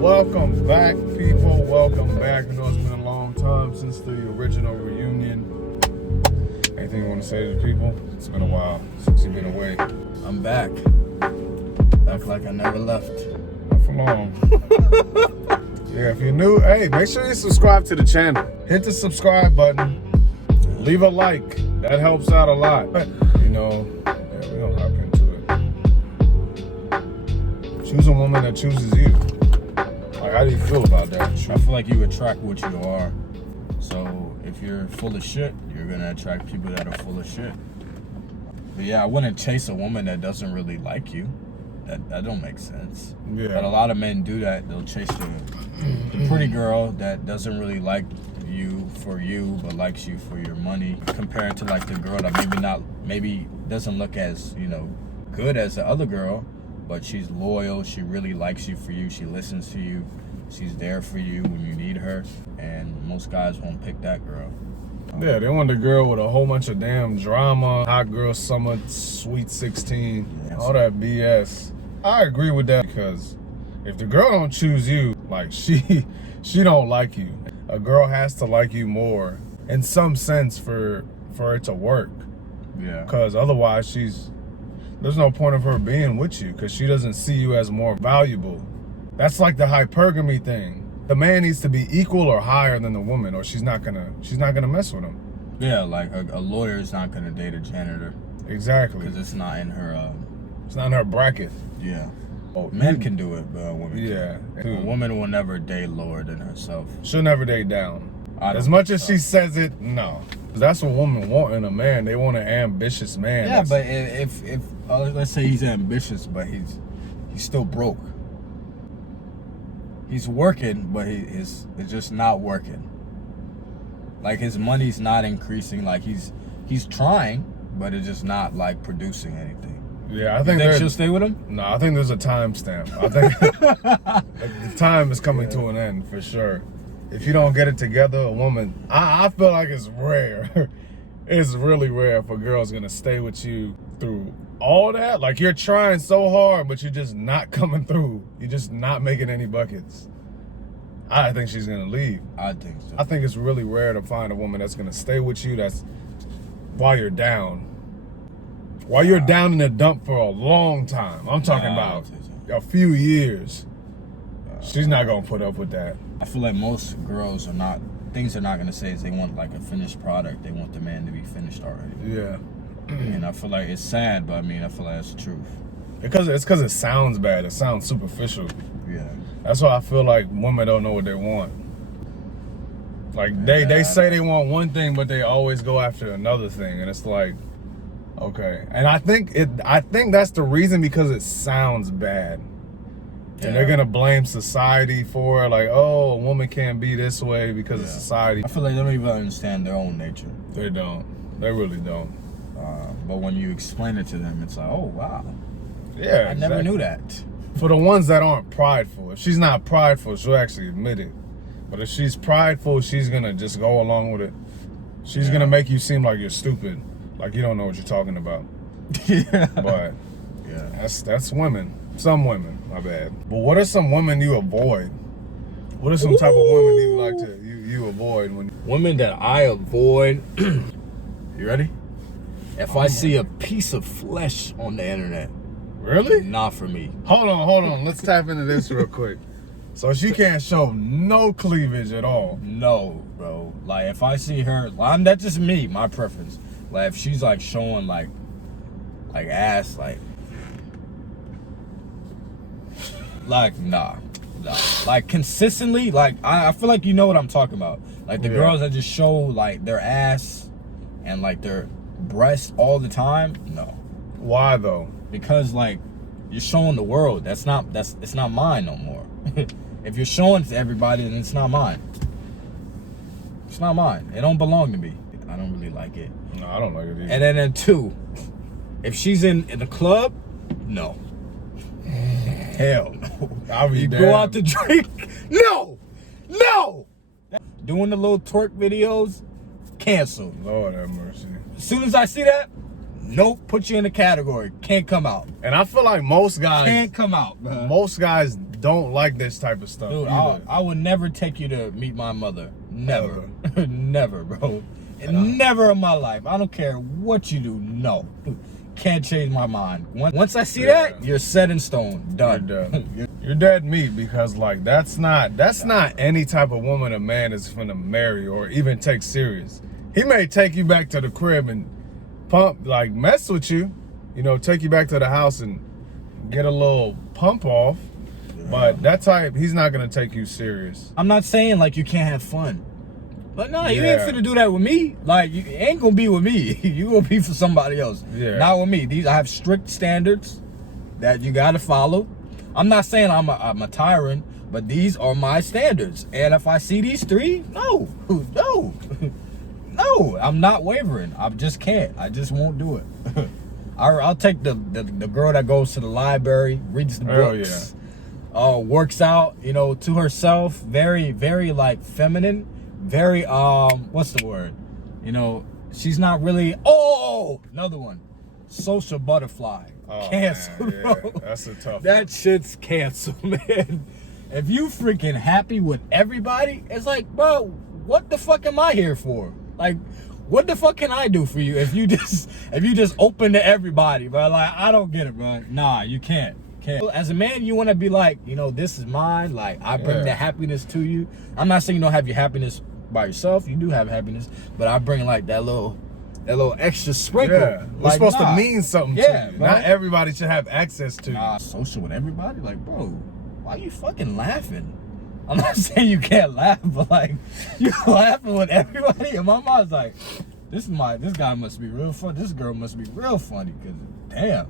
Welcome back, people. Welcome back. I know it's been a long time since the original reunion. Anything you want to say to the people? It's been a while since you've been away. I'm back. Back like I never left. Not for long. Yeah, if you're new, hey, make sure you subscribe to the channel. Hit the subscribe button. Leave a like. That helps out a lot. But, you know, yeah, we're going to hop into it. Choose a woman that chooses you. Like, how do you feel about that? I feel like you attract what you are. So if you're full of shit, you're gonna attract people that are full of shit. But yeah, I wouldn't chase a woman that doesn't really like you. That don't make sense. Yeah. But a lot of men do that. They'll chase the pretty girl that doesn't really like you for you, but likes you for your money, compared to like the girl that maybe doesn't look as, you know, good as the other girl, but she's loyal, she really likes you for you, she listens to you, she's there for you when you need her, and most guys won't pick that girl. Yeah, they want the girl with a whole bunch of damn drama, hot girl summer, sweet 16, Yes. all that BS. I agree with that because if the girl don't choose you, like she don't like you. A girl has to like you more in some sense for it to work. Yeah. Because otherwise there's no point of her being with you because she doesn't see you as more valuable. That's like the hypergamy thing. The man needs to be equal or higher than the woman, or she's not gonna mess with him. Yeah, like a lawyer is not gonna date a janitor. Exactly. Because it's not in her. It's not in her bracket. Yeah. Oh, Men can do it, but women yeah. can't. A woman will never date lower than herself. She'll never date down. I don't As much as so. she says it, no. That's what women want in a man. They want an ambitious man. Yeah, but if let's say he's ambitious, but he's still broke. He's working, but it's just not working. Like his money's not increasing. Like he's trying, but it's just not like producing anything. Yeah, I You think she'll stay with him? No, I think there's a timestamp. I think the time is coming to an end for sure. If you don't get it together, a woman, I feel like it's rare. It's really rare for girls gonna stay with you through all that. Like you're trying so hard, but you're just not coming through. You're just not making any buckets. I think she's gonna leave. I think so. I think it's really rare to find a woman that's gonna stay with you. That's while you're down. While you're down in the dump for a long time. I'm talking about a few years. She's not gonna put up with that. I feel like most girls are not. Things they're not gonna say is they want like a finished product. They want the man to be finished already. Yeah. And I feel like it's sad, but I mean, I feel like that's the truth. Because it sounds bad. It sounds superficial. Yeah. That's why I feel like women don't know what they want. Like they say they want one thing, but they always go after another thing, and it's like, okay. And I think that's the reason, because it sounds bad. And they're gonna blame society for it, like, oh, a woman can't be this way because of society. I feel like they don't even understand their own nature. They don't. They really don't. But when you explain it to them, it's like, oh wow, Yeah, I never knew that. For the ones that aren't prideful, if she's not prideful, she'll actually admit it. But if she's prideful, she's gonna just go along with it. She's gonna make you seem like you're stupid, like you don't know what you're talking about. Yeah. But yeah, that's women. Some women, my bad. But what are some women you avoid? What are some type of women you like to you avoid when women that I avoid? You ready? If I see a piece of flesh on the internet, really? not for me. Hold on. Let's tap into this real quick. So she can't show no cleavage at all. No, bro. Like if I see her, that's just me, my preference. Like if she's like showing like ass, like nah. Like consistently, like I feel like you know what I'm talking about. Like the girls that just show like their ass and like their breast all the time. No. Why though? Because like you're showing the world. It's not mine no more. If you're showing it to everybody, then it's not mine. It's not mine. It don't belong to me. I don't really like it. No, I don't like it either. And then two, if she's in the club, no. Hell no. I'll be damned. Go out to drink. No. Doing the little twerk videos, canceled. Lord have mercy. As soon as I see that, nope, put you in the category. Can't come out. And I feel like most guys Can't come out, man. most guys don't like this type of stuff. Dude, I would never take you to meet my mother. Never. Never, bro. And never in my life. I don't care what you do. No. Can't change my mind. Once I see that, you're set in stone. Done. You're done. You're dead meat, because like that's not any type of woman a man is finna marry or even take serious. He may take you back to the crib and mess with you, you know, take you back to the house and get a little pump off. But that type, he's not gonna take you serious. I'm not saying like you can't have fun. But no, you ain't finna do that with me. Like, you ain't gonna be with me. You gonna be for somebody else. Yeah. Not with me. I have strict standards that you gotta follow. I'm not saying I'm a tyrant, but these are my standards. And if I see these three, no, I'm not wavering. I just can't. I just won't do it. I'll take the girl that goes to the library, reads the books, works out, you know, to herself, very, very like feminine. Very what's the word, you know, she's not really another one, social butterfly. Canceled, bro. That's a tough that shit's canceled, man. If you freaking happy with everybody, it's like, bro, what the fuck am I here for? Like, what the fuck can I do for you if you just open to everybody, bro? Like, I don't get it, bro. Nah, you can't. As a man, you want to be like, you know, this is mine. Like, I bring the happiness to you. I'm not saying you don't have your happiness by yourself. You do have happiness, but I bring like that little extra sprinkle. Yeah, like, it's supposed to mean something to you. Bro. Not everybody should have access to you. Social with everybody, like, bro, why you fucking laughing? I'm not saying you can't laugh, but like, you laughing with everybody. And my mom's like, this guy must be real funny. This girl must be real funny, because damn.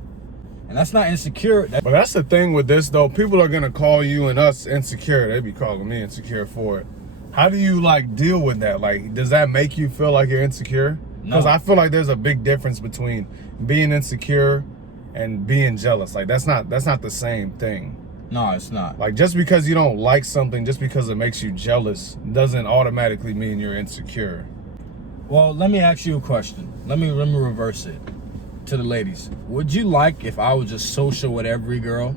And that's not insecure. But that's the thing with this, though. People are going to call you and us insecure. They be calling me insecure for it. How do you, like, deal with that? Like, does that make you feel like you're insecure? Because I feel like there's a big difference between being insecure and being jealous. Like, that's not the same thing. No, it's not. Like, just because you don't like something, just because it makes you jealous, doesn't automatically mean you're insecure. Well, let me ask you a question. Let me reverse it. To the ladies, would you like if I was just social with every girl?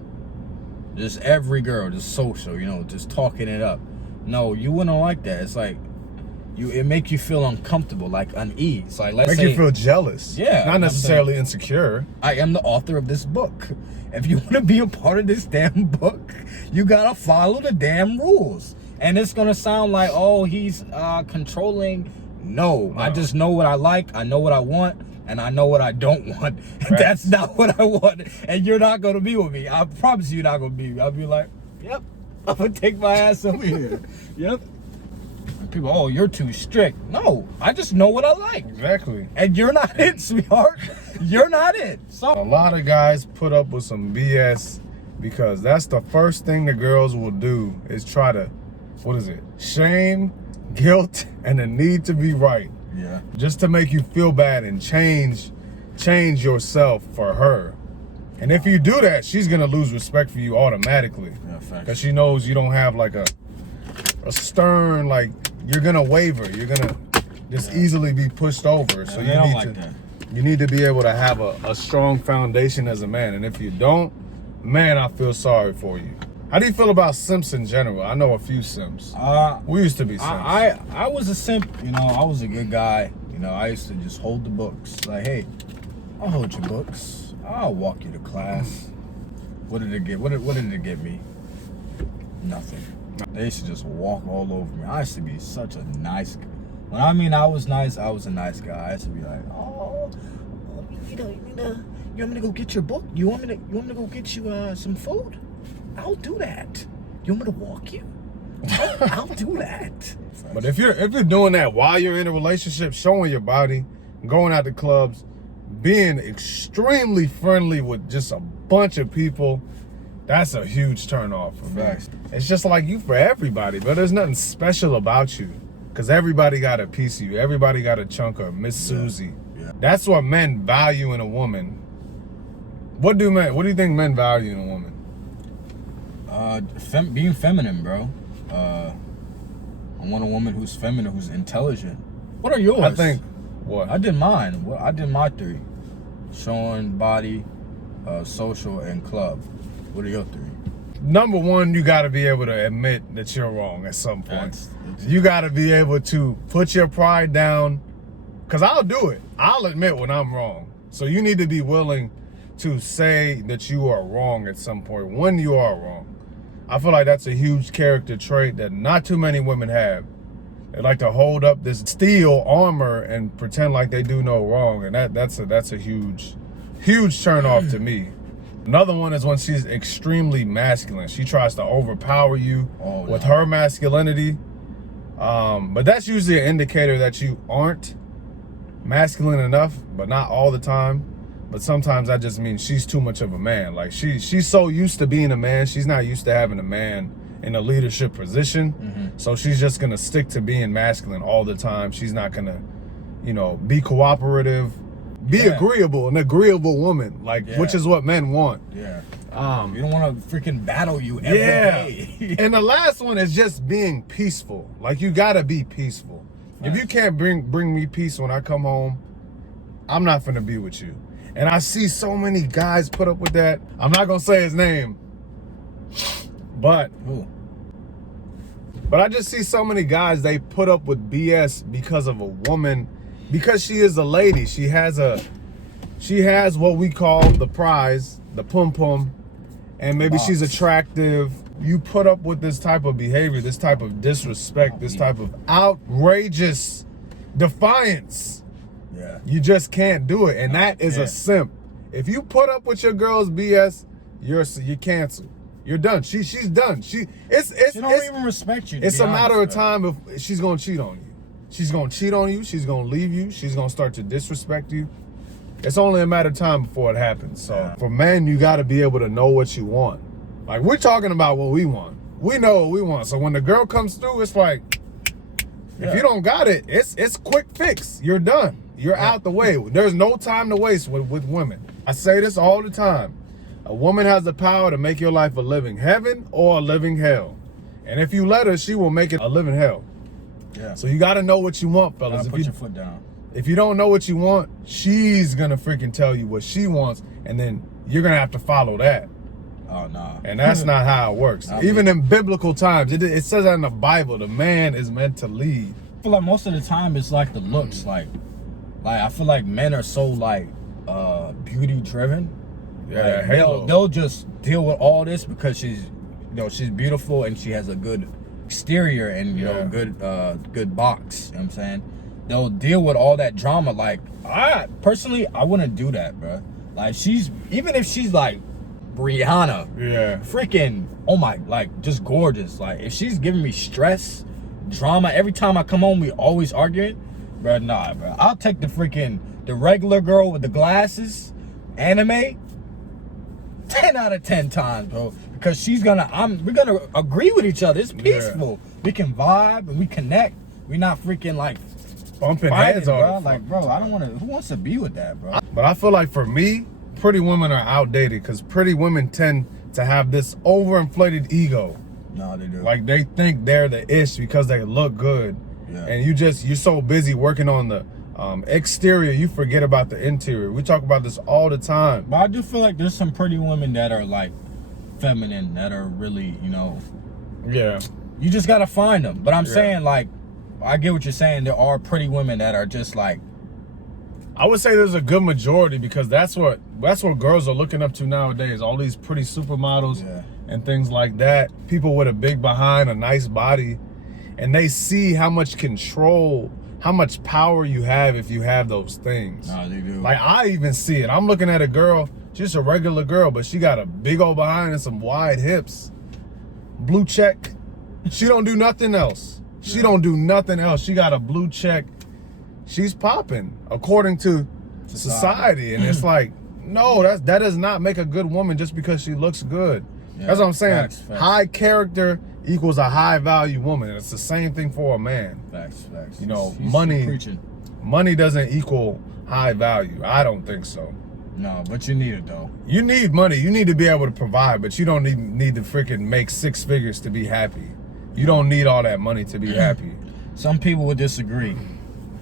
Just every girl, just social, you know, just talking it up. No, you wouldn't like that. It's like it make you feel uncomfortable, like unease. Like, let's say you feel jealous. Yeah. Not necessarily insecure. I am the author of this book. If you want to be a part of this damn book, you gotta follow the damn rules. And it's gonna sound like, oh, he's controlling. No, I just know what I like, I know what I want, and I know what I don't want. Right. That's not what I want. And you're not going to be with me. I promise you're not going to be. I'll be like, yep, I'm going to take my ass over here. Yep. And people, oh, you're too strict. No, I just know what I like. Exactly. And you're not it, sweetheart. You're not it. So a lot of guys put up with some BS because that's the first thing the girls will do is try to, shame, guilt, and the need to be right. Yeah. Just to make you feel bad and change yourself for her. And if you do that, she's gonna lose respect for you automatically. Yeah, facts. Because she knows you don't have like a stern, like, you're gonna waver. You're gonna just easily be pushed over. So you need to be able to have a strong foundation as a man. And if you don't, man, I feel sorry for you. How do you feel about simps in general? I know a few simps. We used to be simps. I was a simp, you know. I was a good guy. You know, I used to just hold the books. Like, hey, I'll hold your books. I'll walk you to class. What did it get? What did it get me? Nothing. They used to just walk all over me. I used to be such a nice guy. When I mean I was nice, I was a nice guy. I used to be like, oh, you want me to go get your book? You want me to go get you some food? I'll do that. You want me to walk you? I'll do that. But if you're doing that while you're in a relationship, showing your body, going out to clubs, being extremely friendly with just a bunch of people, that's a huge turn off for me. It's just like you for everybody, but there's nothing special about you. Because everybody got a piece of you. Everybody got a chunk of Miss Susie. Yeah. That's what men value in a woman. What do you think men value in a woman? Being feminine, bro. I want a woman who's feminine, who's intelligent. What are yours? I think, what? I did mine. I did my 3. Showing body, social, and club. What are your 3? number one, you got to be able to admit that you're wrong at some point. You got to be able to put your pride down, because I'll do it. I'll admit when I'm wrong. So you need to be willing to say that you are wrong at some point when you are wrong. I feel like that's a huge character trait that not too many women have. They like to hold up this steel armor and pretend like they do no wrong, and that's a huge turn off to me. Another one is when she's extremely masculine. She tries to overpower you with her masculinity. But that's usually an indicator that you aren't masculine enough, but not all the time. But sometimes that just means she's too much of a man. Like she's so used to being a man, she's not used to having a man in a leadership position. So she's just gonna stick to being masculine all the time. She's not gonna, be cooperative, be agreeable, an agreeable woman, which is what men want. Yeah. You don't want to freaking battle you every day. And the last one is just being peaceful. Like, you gotta be peaceful. If you can't bring me peace when I come home, I'm not finna be with you. And I see so many guys put up with that. I'm not gonna say his name, but I just see so many guys, they put up with BS because of a woman, because she is a lady. She has what we call the prize, the pum-pum, and maybe she's attractive. You put up with this type of behavior, this type of disrespect, this type of outrageous defiance. Yeah. You just can't do it, and that is a simp. If you put up with your girl's BS, you're canceled. You're done. She's done. She don't even respect you. It's a matter of time if she's gonna cheat on you. She's gonna cheat on you. She's gonna leave you. She's gonna start to disrespect you. It's only a matter of time before it happens. So for men, you got to be able to know what you want. Like, we're talking about what we want. We know what we want. So when the girl comes through, it's like, if you don't got it, it's quick fix. You're done. You're out the way. There's no time to waste with women. I say this all the time. A woman has the power to make your life a living heaven or a living hell. And if you let her, she will make it a living hell. Yeah. So you got to know what you want, fellas. Put your foot down. If you don't know what you want, she's going to freaking tell you what she wants, and then you're going to have to follow that. Oh, no. And that's not how it works. Even in biblical times, it says that in the Bible, the man is meant to lead. I feel like most of the time it's like the looks. Like I feel like men are so beauty driven. Yeah, they'll just deal with all this because she's beautiful and she has a good exterior and good box. You know what I'm saying? They'll deal with all that drama. Like, personally, I wouldn't do that, bro. Like, even if she's like Brianna, freaking, just gorgeous. Like, if she's giving me stress, drama every time I come home, we always arguing, bro. Nah, bro. I'll take the regular girl with the glasses, anime, 10 out of 10 times, bro. Because we're gonna agree with each other. It's peaceful. We can vibe and we connect. We're not freaking bumping heads all bro. Like, bro, I don't want to. Who wants to be with that, bro? But I feel like for me, pretty women are outdated because pretty women tend to have this overinflated ego. No, they do. Like, they think they're the ish because they look good. Yeah. And you're so busy working on the exterior, you forget about the interior. We talk about this all the time. But I do feel like there's some pretty women that are feminine, that are really, Yeah. You just gotta find them. But I'm saying, I get what you're saying. There are pretty women that are just I would say there's a good majority, because that's what girls are looking up to nowadays. All these pretty supermodels and things like that. People with a big behind, a nice body, and they see how much control, how much power you have if you have those things. No, they do. Like, I even see it. I'm looking at a girl, just a regular girl, but she got a big old behind and some wide hips. Blue check. She don't do nothing else. She don't do nothing else. She got a blue check. She's popping according to society. And it's like, no, that does not make a good woman just because she looks good. Yeah, that's what I'm saying. Facts. High character equals a high value woman. And it's the same thing for a man. Facts. Money doesn't equal high value. I don't think so. No, but you need it though. You need money. You need to be able to provide, but you don't need to freaking make 6 figures to be happy. You don't need all that money to be happy. Some people would disagree.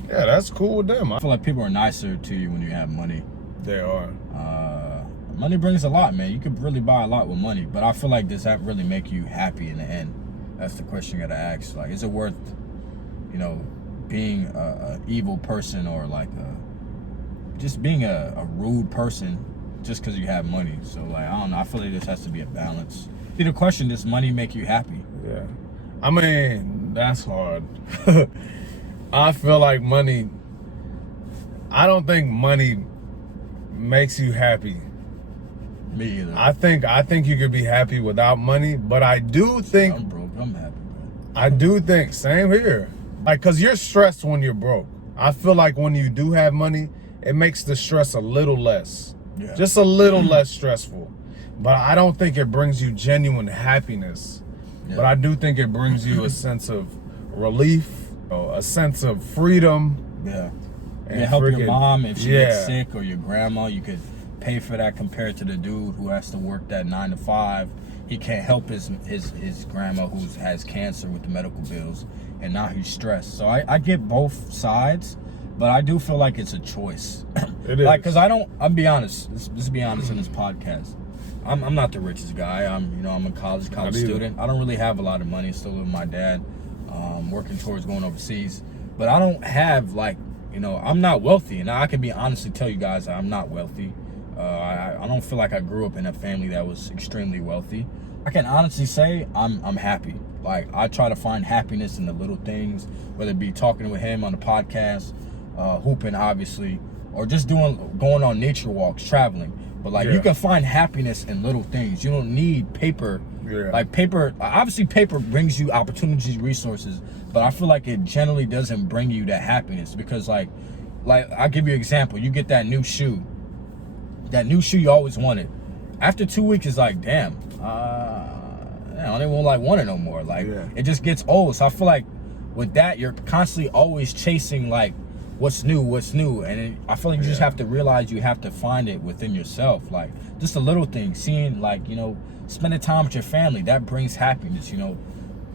Yeah, that's cool with them. I feel like people are nicer to you when you have money. They are. money brings a lot, man. You could really buy a lot with money, but I feel like does that really make you happy in the end? That's the question you gotta ask. Like, is it worth, being a evil person or like just being a rude person just because you have money? So like, I don't know. I feel like this has to be a balance. See, the question: does money make you happy? Yeah, I mean that's hard. I feel like money. I don't think money makes you happy. Me either. I think you could be happy without money, but I do think I'm broke. I'm happy, bro. I do think same here. Like, cause you're stressed when you're broke. I feel like when you do have money, it makes the stress a little less. Yeah. Just a little less stressful. But I don't think it brings you genuine happiness. Yeah. But I do think it brings you a sense of relief, a sense of freedom. Yeah. And You help your freaking- mom if she gets sick, or your grandma. You could pay for that compared to the dude who has to work that 9 to 5. He can't help his grandma who has cancer with the medical bills, and now he's stressed. So I get both sides, but I do feel like it's a choice. It is. Like, cause I'll be honest. Let's be honest in this podcast. I'm not the richest guy. I'm a college student. I don't really have a lot of money. Still with my dad, working towards going overseas. But I don't have I'm not wealthy, and I can be honestly tell you guys I'm not wealthy. I don't feel like I grew up in a family that was extremely wealthy. I can honestly say I'm happy. Like, I try to find happiness in the little things, whether it be talking with him on the podcast, hooping obviously, or just going on nature walks, traveling. But you can find happiness in little things. You don't need paper. Yeah. Like, paper, obviously paper brings you opportunities, resources, but I feel like it generally doesn't bring you that happiness, because like I'll give you an example. You get that new shoe you always wanted. After 2 weeks, it's like, damn, I don't even want it no more. It just gets old. So I feel like with that, you're constantly always chasing what's new, and I feel like you just have to realize you have to find it within yourself. Like, just a little thing, seeing spending time with your family, that brings happiness.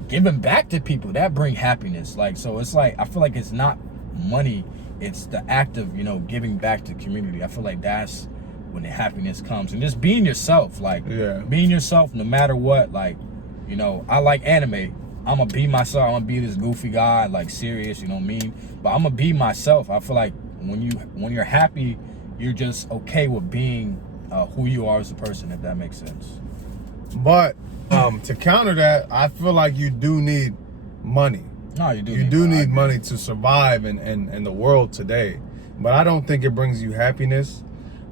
Giving back to people, that brings happiness. So it's I feel like it's not money, it's the act of giving back to the community. I feel like that's when the happiness comes, and just being yourself. Being yourself no matter what. I like anime. I'm gonna be myself. I'm gonna be this goofy guy, serious, mean. But I'm gonna be myself. I feel like when you're happy, you're just okay with being who you are as a person, if that makes sense. But to counter that, I feel like you do need money. No, you do. You do need money to survive in the world today. But I don't think it brings you happiness.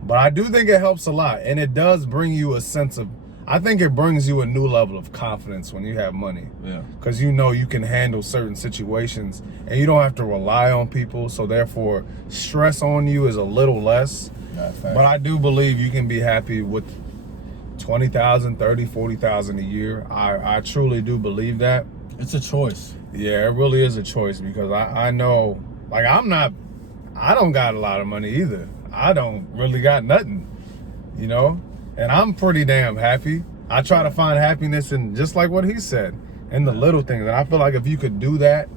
But I do think it helps a lot, and it does bring you a sense of. I think it brings you a new level of confidence when you have money. Yeah. Because you can handle certain situations, and you don't have to rely on people. So therefore, stress on you is a little less. But I do believe you can be happy with 20,000, 30, 40,000 a year. I truly do believe that. It's a choice. Yeah, it really is a choice, because I know, I don't got a lot of money either. I don't really got nothing, and I'm pretty damn happy. I try to find happiness in, just like what he said, in the little things. And I feel like if you could do that,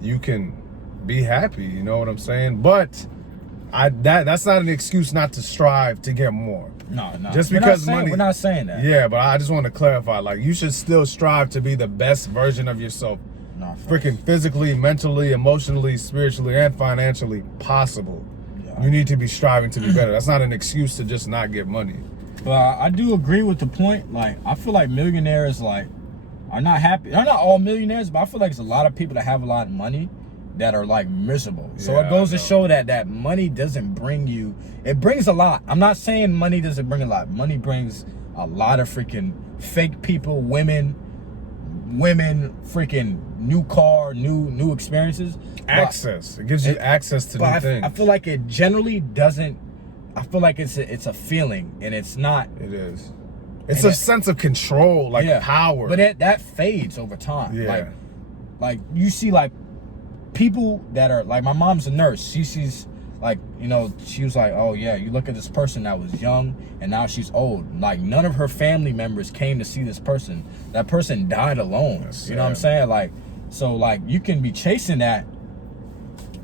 you can be happy, you know what I'm saying? But that's not an excuse not to strive to get more. No. Just because money. We're not saying that. Yeah, but I just want to clarify, you should still strive to be the best version of yourself. No, freaking physically, mentally, emotionally, spiritually, and financially possible. Yeah. You need to be striving to be better. That's not an excuse to just not get money. But I do agree with the point. I feel like millionaires are not happy. They're not all millionaires, but I feel like there's a lot of people that have a lot of money that are miserable. So it goes to show that money doesn't bring you. It brings a lot. I'm not saying money doesn't bring a lot. Money brings a lot of freaking fake people, women, freaking new car, new experiences. Access. It gives you access to new things. I feel like it generally doesn't. I feel like it's a feeling, and it's not. It is. It's a sense of control, power. But that fades over time. Yeah. Like you see, people that are my mom's a nurse. She sees she was like, oh yeah, you look at this person that was young and now she's old. None of her family members came to see this person. That person died alone. That's you know what I'm saying? So you can be chasing that.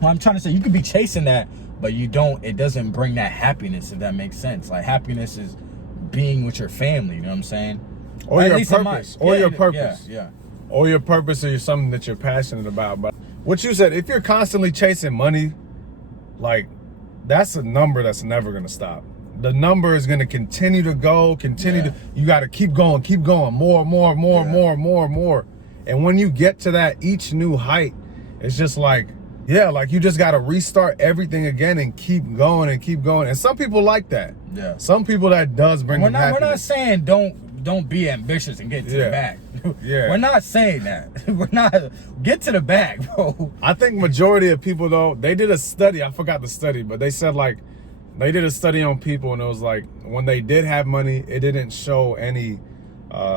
Well, I'm trying to say you could be chasing that, but it doesn't bring that happiness, if that makes sense. Like, happiness is being with your family, you know what I'm saying? Or your purpose. Or your purpose. Yeah. Or your purpose or something that you're passionate about. But what you said, if you're constantly chasing money, like, that's a number that's never gonna stop. The number is gonna continue to go, you gotta keep going, more. And when you get to that each new height, it's just like, yeah, like you just gotta restart everything again and keep going. And some people like that. Yeah. Some people that does bring them happiness. We're not saying don't be ambitious and get to the bag. Yeah. We're not saying that. We're not, get to the bag, bro. I think majority of people though, they did a study, I forgot the study, but they said like, they did a study on people and it was like, when they did have money, it didn't show any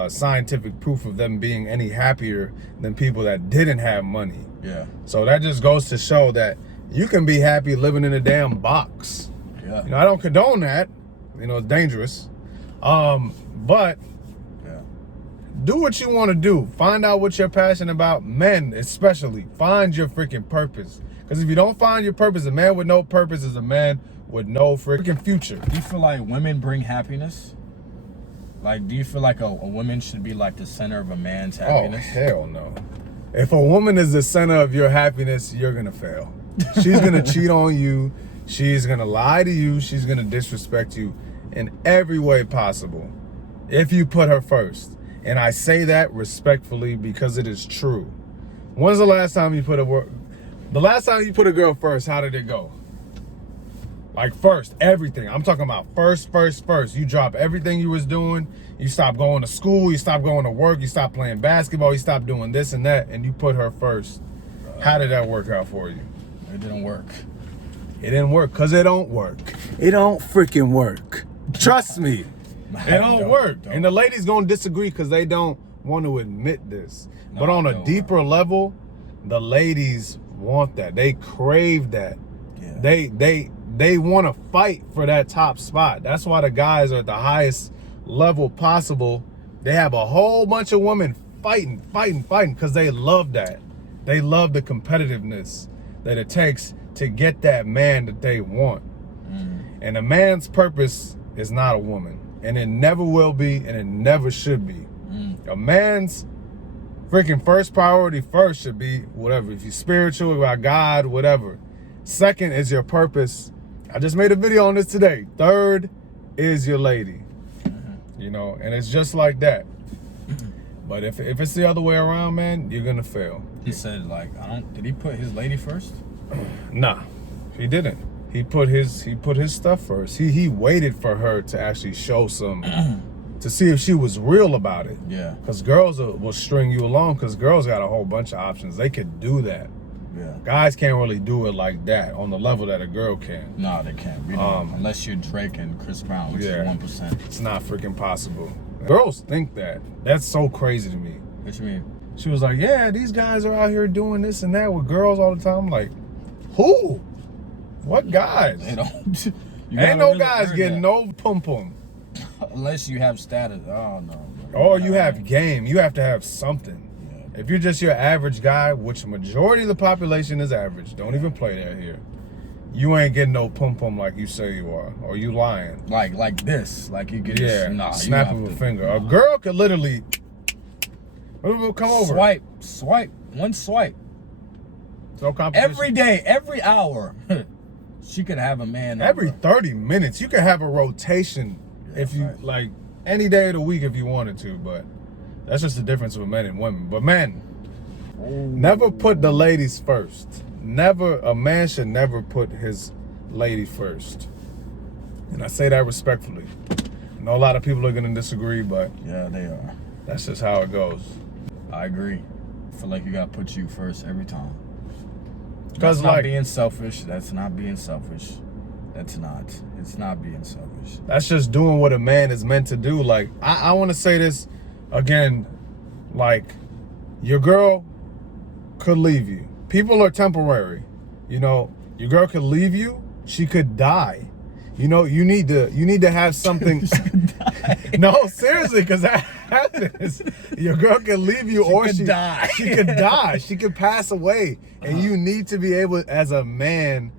scientific proof of them being any happier than people that didn't have money. Yeah. So that just goes to show that you can be happy living in a damn box. Yeah. You know, I don't condone that. You know, it's dangerous. But do what you want to do. Find out what you're passionate about. Men, especially, find your freaking purpose. Because if you don't find your purpose, a man with no purpose is a man with no freaking future. Do you feel like women bring happiness? Like, do you feel like a woman should be like the center of a man's happiness? Oh, hell no. If a woman is the center of your happiness, you're going to fail. She's going to cheat on you. She's going to lie to you. She's going to disrespect you in every way possible if you put her first. And I say that respectfully because it is true. When's the last time you put a girl first, how did it go? Like first, everything. I'm talking about first. You drop everything you was doing. You stop going to school. You stop going to work. You stop playing basketball. You stop doing this and that. And you put her first. How did that work out for you? It didn't work. It didn't work because it don't work. It don't freaking work. Trust me. It don't work. And the ladies gonna disagree because they don't want to admit this. No, but on a deeper level, the ladies want that. They crave that. Yeah. They want to fight for that top spot. That's why the guys are at the highest level possible. They have a whole bunch of women fighting because they love that. They love the competitiveness that it takes to get that man that they want. And a man's purpose is not a woman. And it never will be, and it never should be. A man's freaking first priority first should be whatever. If you're spiritual, about God, whatever. Second is your purpose. I just made a video on this today. Third is your lady. You know, and it's just like that. But if it's the other way around, man, you're gonna fail. He said, like, did he put his lady first? Nah, he didn't. He put his stuff first. He waited for her to actually show some, to see if she was real about it. Yeah. Because girls will string you along because girls got a whole bunch of options. They could do that. Yeah. Guys can't really do it like that on the level that a girl can. No, they can't. Unless you're Drake and Chris Brown, which is 1%. It's not freaking possible. Girls think that. That's so crazy to me. What you mean? She was like, yeah, these guys are out here doing this and that with girls all the time. I'm like, who? What guys? They don't. Ain't no guys getting no pum-pum. Unless you have status. Oh, no. Or you have game. You have to have something. Yeah. If you're just your average guy, which majority of the population is average, don't even play that here. You ain't getting no pum-pum like you say you are. Or you lying. Like this. Like you get snap of a finger. A girl could literally come over. Swipe. One swipe. No competition. Every day, every hour. She could have a man every 30 minutes. You could have a rotation if you like any day of the week if you wanted to, but that's just the difference with men and women. But men, never put the ladies first. A man should never put his lady first. And I say that respectfully. I know a lot of people are gonna disagree, but yeah, they are. That's just how it goes. I agree. I feel like you gotta put you first every time. Because that's not being selfish. That's not being selfish. It's not being selfish. That's just doing what a man is meant to do. Like, I want to say this again, like, your girl could leave you. People are temporary. You know, your girl could leave you. She could die. You know, you need to have something. No, seriously, because that happens. Your girl can leave you, or she could die. She could die. She could pass away, and you need to be able, as a man,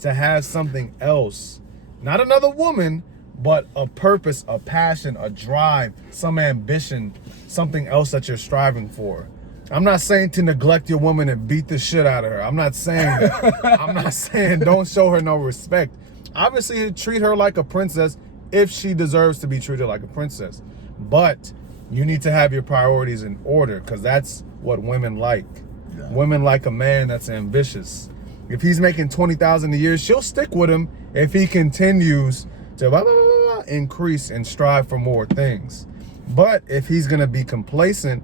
to have something else. Not another woman, but a purpose, a passion, a drive, some ambition, something else that you're striving for. I'm not saying to neglect your woman and beat the shit out of her. I'm not saying that. I'm not saying don't show her no respect. Obviously, treat her like a princess if she deserves to be treated like a princess. But you need to have your priorities in order, because that's what women like. Yeah. Women like a man that's ambitious. If he's making $20,000 a year, she'll stick with him if he continues to blah, blah, blah, blah, increase and strive for more things. But if he's going to be complacent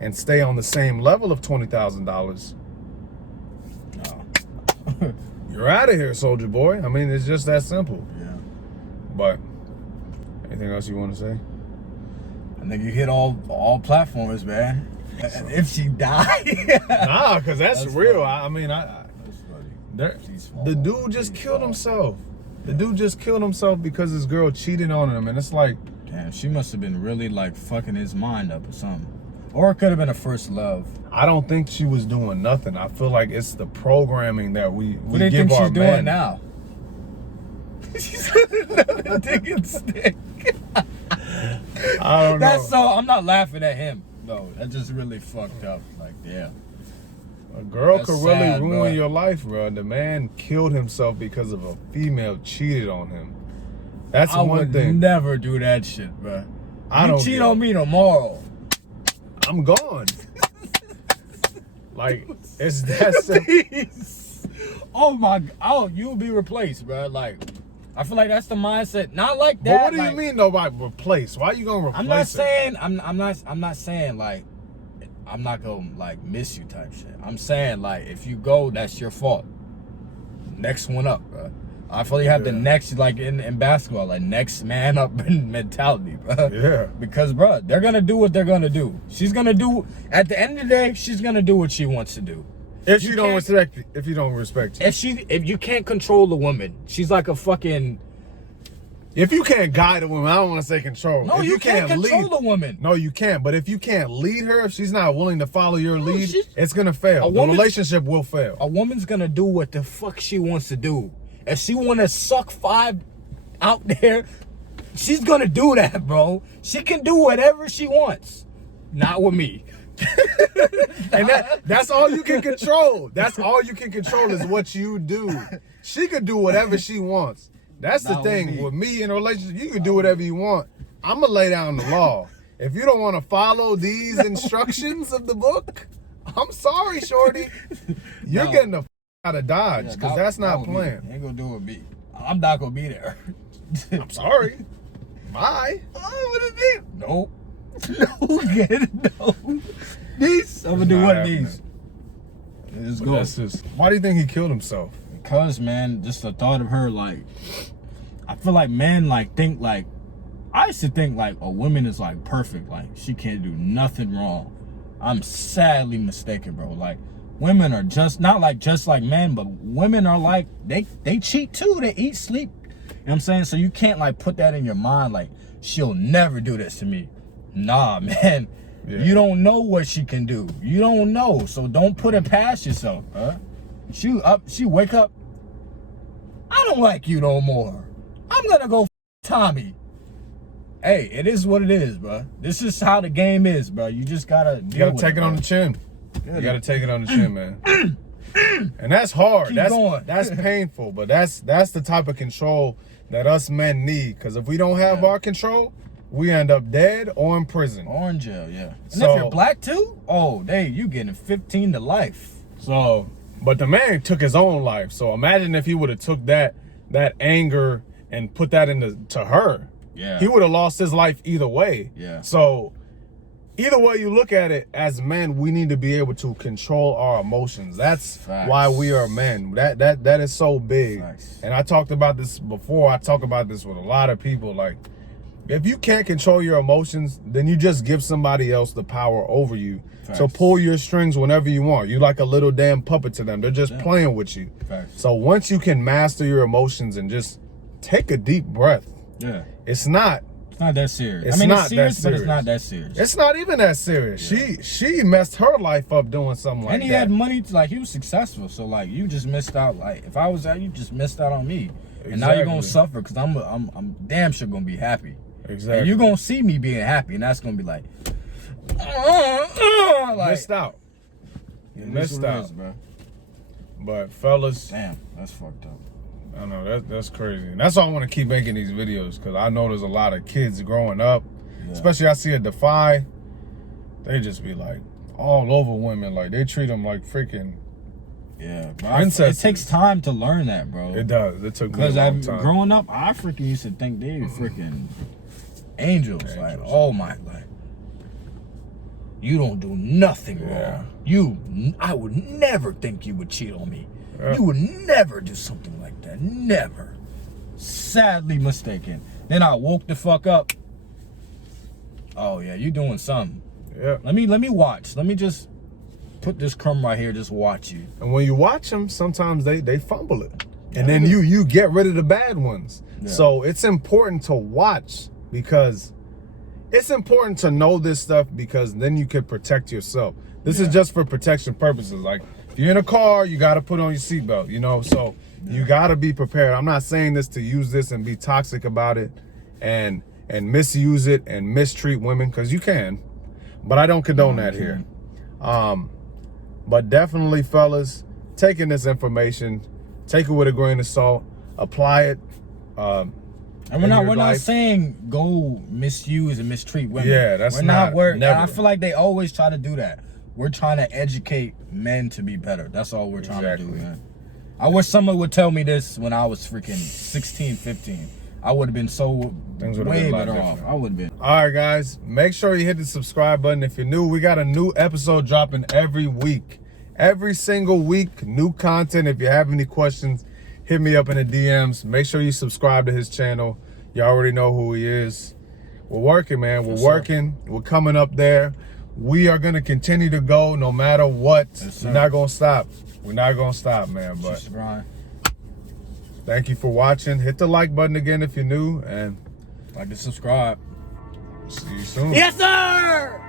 and stay on the same level of $20,000, you're out of here, soldier boy. I mean, it's just that simple. Yeah. But anything else you want to say? I think you hit all platforms, man. If she died. Nah, because that's real. Funny. I mean, the dude just killed himself. The dude just killed himself because his girl cheated on him, and it's like, damn, she must have been really like fucking his mind up or something. Or it could have been a first love. I don't think she was doing nothing. I feel like it's the programming that we what do you give think our she's men. doing now? She's another digging stick. I don't know. I'm not laughing at him. No, that just really fucked up. Like, yeah. A girl That's could really sad, ruin bro. your life, bro. The man killed himself because of a female cheated on him. That's I one would thing. never do that shit, bro. I You don't cheat get on me tomorrow. I'm gone. Like, it's that simple. Oh, you'll be replaced, bro. Like, I feel like that's the mindset. Not like that. But what do like, you mean nobody replace? Why you gonna replace I'm not her? saying I'm not saying like I'm not gonna like miss you type shit. I'm saying like if you go, that's your fault. Next one up, bro. I feel you have the next, like in basketball, like next man up mentality, bro. Yeah. Because, bro, they're gonna do what they're gonna do. She's gonna do, at the end of the day, she's gonna do what she wants to do. If you don't respect you. If you can't control the woman, she's like a fucking. If you can't guide a woman, I don't want to say control. No, if you can't control lead, the woman. No, you can't. But if you can't lead her, if she's not willing to follow your lead, she's- it's gonna fail. The relationship will fail. A woman's gonna do what the fuck she wants to do. If she wanna suck 5 out there, she's gonna do that, bro. She can do whatever she wants. Not with me. And that's all you can control. That's all you can control is what you do. She could do whatever she wants. That's the thing. With me in a relationship, you can do whatever you want. I'm gonna lay down the law. If you don't want to follow these instructions of the book, I'm sorry, shorty. You're getting the out of Dodge, because that's not playing. Ain't gonna do it with me. I'm not gonna be there. I'm sorry. Bye. Oh, what is it? Nope. No, get it? No. These. I'm gonna do one of these. Let's go. That's just, why do you think he killed himself? Because, man, just the thought of her, like, I feel like men, like, think, like, I used to think, like, a woman is, like, perfect. Like, she can't do nothing wrong. I'm sadly mistaken, bro. Like, women are just, not like just like men, but women are like, they cheat too. They eat, sleep. You know what I'm saying? So you can't, like, put that in your mind, like, she'll never do this to me. Nah, man. Yeah. You don't know what she can do. You don't know. So don't put it past yourself, huh? She wake up, I don't like you no more. I'm gonna go Tommy. Hey, it is what it is, bro. This is how the game is, bro. You just gotta take it on the chin. You gotta take it on the chin, man. And that's hard. That's painful, but that's the type of control that us men need. Because if we don't have our control, we end up dead or in prison. Or in jail, yeah. And if you're black too, you getting 15 to life. So, but the man took his own life. So imagine if he would have took that anger and put that to her. Yeah. He would have lost his life either way. Yeah. So either way you look at it, as men, we need to be able to control our emotions. That's why we are men. That is so big. Facts. And I talked about this before. I talk about this with a lot of people. Like, if you can't control your emotions, then you just give somebody else the power over you. Facts. To pull your strings whenever you want. You like a little damn puppet to them. They're just playing with you. Facts. So once you can master your emotions and just take a deep breath. Yeah. It's not It's not that serious. It's I mean, not it's serious, that but it's serious. not that serious. It's not even that serious. Yeah. She messed her life up doing something like And he that. had money to, like, he was successful. So like, you just missed out. Like, if I was there, you just missed out on me. And now you're gonna suffer because I'm damn sure gonna be happy. Exactly. And you're gonna see me being happy, and that's gonna be like missed out. You missed out, is, bro. But fellas, Damn, that's fucked up. I know that's crazy. And that's why I want to keep making these videos, because I know there's a lot of kids growing up, especially I see a Defy. They just be like all over women, like they treat them like freaking It takes time to learn that, bro. It does. It took me a because long time. growing up, I freaking used to think they were freaking angels. Like, oh my, like, you don't do nothing wrong. I would never think you would cheat on me. You would never do something like that. Never. Sadly mistaken. Then I woke the fuck up. Oh yeah, you doing something. Yeah. Let me watch. Let me just put this crumb right here. Just watch you. And when you watch them, sometimes they fumble it, and then you get rid of the bad ones. Yeah. So it's important to watch, because it's important to know this stuff, because then you can protect yourself. This is just for protection purposes. Like, if you're in a car, you got to put on your seatbelt, you know? So you got to be prepared. I'm not saying this to use this and be toxic about it and misuse it and mistreat women, because you can. But I don't condone that here. But definitely, fellas, taking this information, take it with a grain of salt, apply it. And we're not saying go misuse and mistreat women. Yeah, that's we're not. Never. I feel like they always try to do that. We're trying to educate men to be better. That's all we're trying to do, man. I wish someone would tell me this when I was freaking 16, 15. I would have been way better off. I would have been. All right, guys, make sure you hit the subscribe button if you're new. We got a new episode dropping every week. Every single week, new content. If you have any questions, hit me up in the DMs. Make sure you subscribe to his channel. You already know who he is. We're working, man. We're working. We're coming up there. We are going to continue to go no matter what. We're not going to stop. We're not going to stop, man. But thank you for watching. Hit the like button again if you're new, and like and subscribe. See you soon. Yes, sir!